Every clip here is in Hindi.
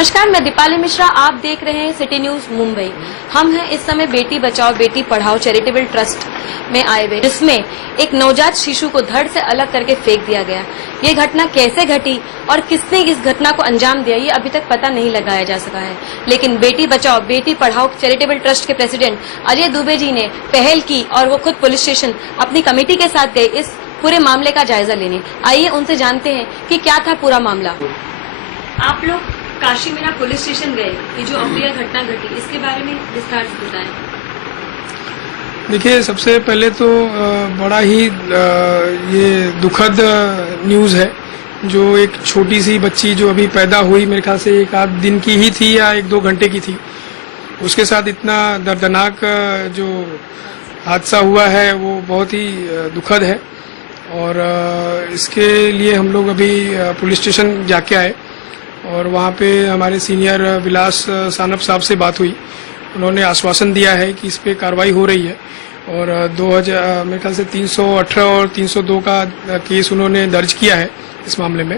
नमस्कार, मैं दीपाली मिश्रा। आप देख रहे हैं सिटी न्यूज मुंबई। हम हैं इस समय बेटी बचाओ बेटी पढ़ाओ चैरिटेबल ट्रस्ट में आए हुए, जिसमें एक नवजात शिशु को धड़ से अलग करके फेंक दिया गया। ये घटना कैसे घटी और किसने इस घटना को अंजाम दिया, ये अभी तक पता नहीं लगाया जा सका है। लेकिन बेटी बचाओ बेटी पढ़ाओ चैरिटेबल ट्रस्ट के प्रेसिडेंट अजय दुबे जी ने पहल की और वो खुद पुलिस स्टेशन अपनी कमेटी के साथ गए इस पूरे मामले का जायजा लेने। आइए उनसे जानते हैं कि क्या था पूरा मामला। आप लोग काशी मीना पुलिस स्टेशन गए, ये जो अप्रिय घटना घटी, इसके बारे में विस्तार से बताएं। देखिए, सबसे पहले तो बड़ा ही ये दुखद न्यूज़ है। जो एक छोटी सी बच्ची जो अभी पैदा हुई, मेरे ख्याल से एक आध दिन की ही थी या 1-2 घंटे की थी, उसके साथ इतना दर्दनाक जो हादसा हुआ है वो बहुत ही दुखद है। और इसके लिए हम लोग अभी पुलिस स्टेशन जाके आए और वहाँ पे हमारे सीनियर विलास सानप साहब से बात हुई। उन्होंने आश्वासन दिया है कि इस पे कार्रवाई हो रही है और 2000 मेरे ख्याल से 318 और 302 का केस उन्होंने दर्ज किया है इस मामले में।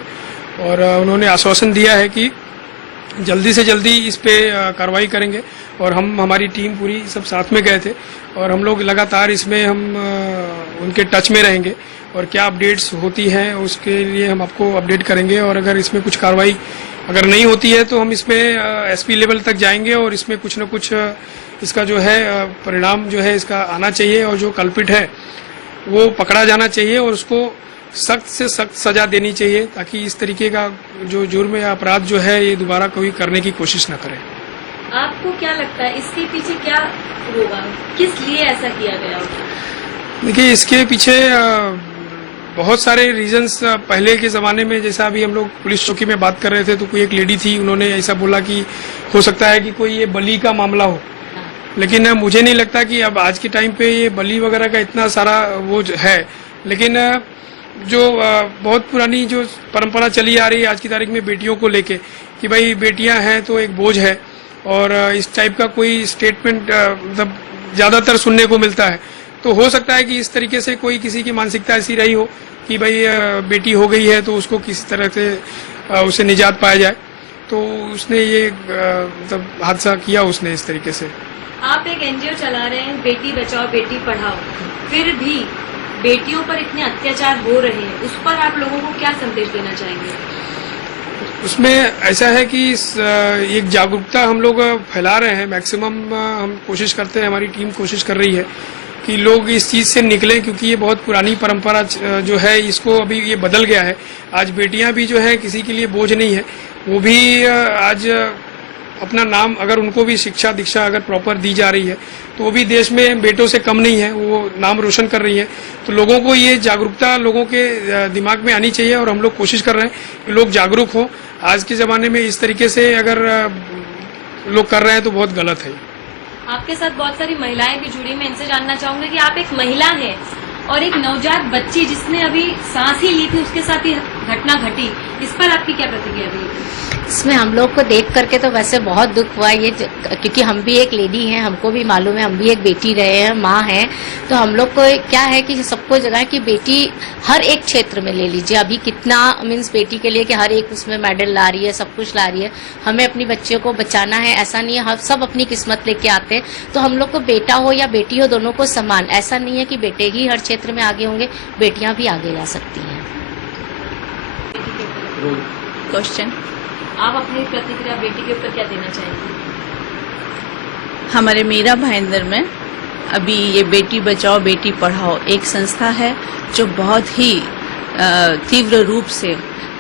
और उन्होंने आश्वासन दिया है कि जल्दी से जल्दी इस पे कार्रवाई करेंगे। और हमारी टीम पूरी सब साथ में गए थे और हम लोग लगातार इसमें हम उनके टच में रहेंगे और क्या अपडेट्स होती हैं उसके लिए हम आपको अपडेट करेंगे। और अगर इसमें कुछ कार्रवाई अगर नहीं होती है तो हम इसमें एसपी लेवल तक जाएंगे और इसमें कुछ न कुछ इसका जो है परिणाम जो है इसका आना चाहिए और जो कल्पिट है वो पकड़ा जाना चाहिए और उसको सख्त से सख्त सजा देनी चाहिए, ताकि इस तरीके का जो जुर्म या अपराध जो है ये दोबारा कोई करने की कोशिश न करे। आपको क्या लगता है इसके पीछे क्या होगा, किस लिए ऐसा किया गया? देखिए, इसके पीछे बहुत सारे रीजंस पहले के ज़माने में, जैसा अभी हम लोग पुलिस चौकी में बात कर रहे थे तो कोई एक लेडी थी, उन्होंने ऐसा बोला कि हो सकता है कि कोई ये बलि का मामला हो। लेकिन मुझे नहीं लगता कि अब आज के टाइम पे ये बलि वगैरह का इतना सारा वो है। लेकिन जो बहुत पुरानी जो परंपरा चली आ रही है आज की तारीख में बेटियों को लेके कि भाई बेटियां हैं तो एक बोझ है, और इस टाइप का कोई स्टेटमेंट मतलब ज़्यादातर सुनने को मिलता है। तो हो सकता है कि इस तरीके से कोई किसी की मानसिकता ऐसी रही हो कि भाई बेटी हो गई है तो उसको किसी तरह से उसे निजात पाया जाए, तो उसने ये मतलब हादसा किया उसने इस तरीके से। आप एक एनजीओ चला रहे हैं बेटी बचाओ बेटी पढ़ाओ, फिर भी बेटियों पर इतने अत्याचार हो रहे हैं, उस पर आप लोगों को क्या संदेश देना चाहेंगे? उसमें ऐसा है कि एक जागरूकता हम लोग फैला रहे हैं। मैक्सिमम हम कोशिश करते हैं, हमारी टीम कोशिश कर रही है कि लोग इस चीज़ से निकलें, क्योंकि ये बहुत पुरानी परंपरा जो है इसको अभी ये बदल गया है। आज बेटियां भी जो है किसी के लिए बोझ नहीं है, वो भी आज अपना नाम, अगर उनको भी शिक्षा दीक्षा अगर प्रॉपर दी जा रही है तो वो भी देश में बेटों से कम नहीं है, वो नाम रोशन कर रही है। तो लोगों को ये जागरूकता लोगों के दिमाग में आनी चाहिए और हम लोग कोशिश कर रहे हैं कि लोग जागरूक हों। आज के ज़माने में इस तरीके से अगर लोग कर रहे हैं तो बहुत गलत है। आपके साथ बहुत सारी महिलाएं भी जुड़ी, मैं इनसे जानना चाहूंगी कि आप एक महिला हैं और एक नवजात बच्ची जिसने अभी सांस ही ली थी उसके साथ ही घटना घटी, इस पर आपकी क्या प्रतिक्रिया रही? इसमें हम लोग को देख करके तो वैसे बहुत दुख हुआ ये, क्योंकि हम भी एक लेडी हैं, हमको भी मालूम है, हम भी एक बेटी रहे हैं, माँ हैं। तो हम लोग को क्या है कि सबको जगह है कि बेटी हर एक क्षेत्र में ले लीजिए, अभी कितना मीन्स बेटी के लिए कि हर एक उसमें मेडल ला रही है, सब कुछ ला रही है। हमें अपनी बच्चियों को बचाना है, ऐसा नहीं है हम सब अपनी किस्मत लेके आते हैं। तो हम लोग को बेटा हो या बेटी हो दोनों को समान, ऐसा नहीं है कि बेटे ही हर क्षेत्र में आगे होंगे, बेटियां भी आगे जा सकती हैं। क्वेश्चन, आप अपनी प्रतिक्रिया बेटी के ऊपर क्या देना चाहेंगे? हमारे मीरा भाईंदर में अभी ये बेटी बचाओ बेटी पढ़ाओ एक संस्था है जो बहुत ही तीव्र रूप से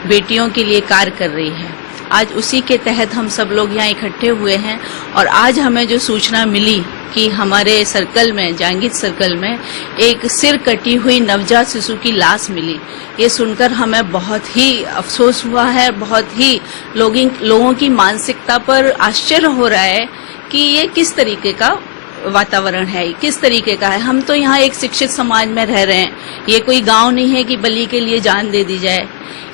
बेटियों के लिए कार्य कर रही है। आज उसी के तहत हम सब लोग यहाँ इकट्ठे हुए हैं और आज हमें जो सूचना मिली कि हमारे सर्कल में, जहांगीर सर्कल में एक सिर कटी हुई नवजात शिशु की लाश मिली, ये सुनकर हमें बहुत ही अफसोस हुआ है। बहुत ही लोगों की मानसिकता पर आश्चर्य हो रहा है कि ये किस तरीके का वातावरण है, किस तरीके का है। हम तो यहाँ एक शिक्षित समाज में रह रहे हैं, ये कोई गांव नहीं है कि बलि के लिए जान दे दी जाए।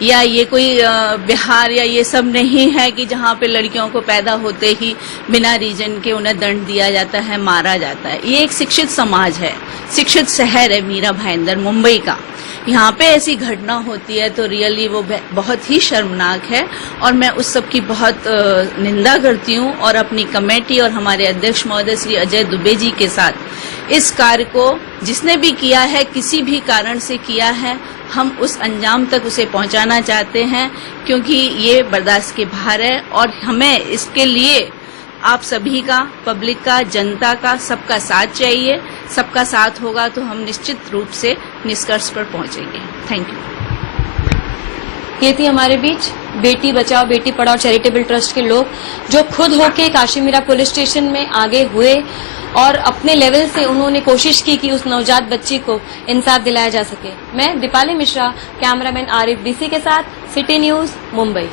या ये कोई बिहार या ये सब नहीं है कि जहाँ पे लड़कियों को पैदा होते ही बिना रीजन के उन्हें दंड दिया जाता है, मारा जाता है। ये एक शिक्षित समाज है, शिक्षित शहर है मीरा भाईंदर मुंबई का। यहाँ पे ऐसी घटना होती है तो रियली वो बहुत ही शर्मनाक है और मैं उस सब की बहुत निंदा करती हूँ और अपनी कमेटी और हमारे अध्यक्ष महोदय श्री अजय दुबे जी के साथ इस कार्य को जिसने भी किया है, किसी भी कारण से किया है, हम उस अंजाम तक उसे पहुंचाना चाहते हैं, क्योंकि ये बर्दाश्त के बाहर है और हमें इसके लिए आप सभी का, पब्लिक का, जनता का, सबका साथ चाहिए। सबका साथ होगा तो हम निश्चित रूप से निष्कर्ष पर पहुंचेंगे। Thank you. ये थी हमारे बीच बेटी बचाओ बेटी पढ़ाओ चैरिटेबल ट्रस्ट के लोग, जो खुद होके काशीमीरा पुलिस स्टेशन में आगे हुए और अपने लेवल से उन्होंने कोशिश की कि उस नवजात बच्ची को इंसाफ दिलाया जा सके। मैं दीपाली मिश्रा, कैमरामैन आरिफ डीसी के साथ, सिटी न्यूज मुंबई।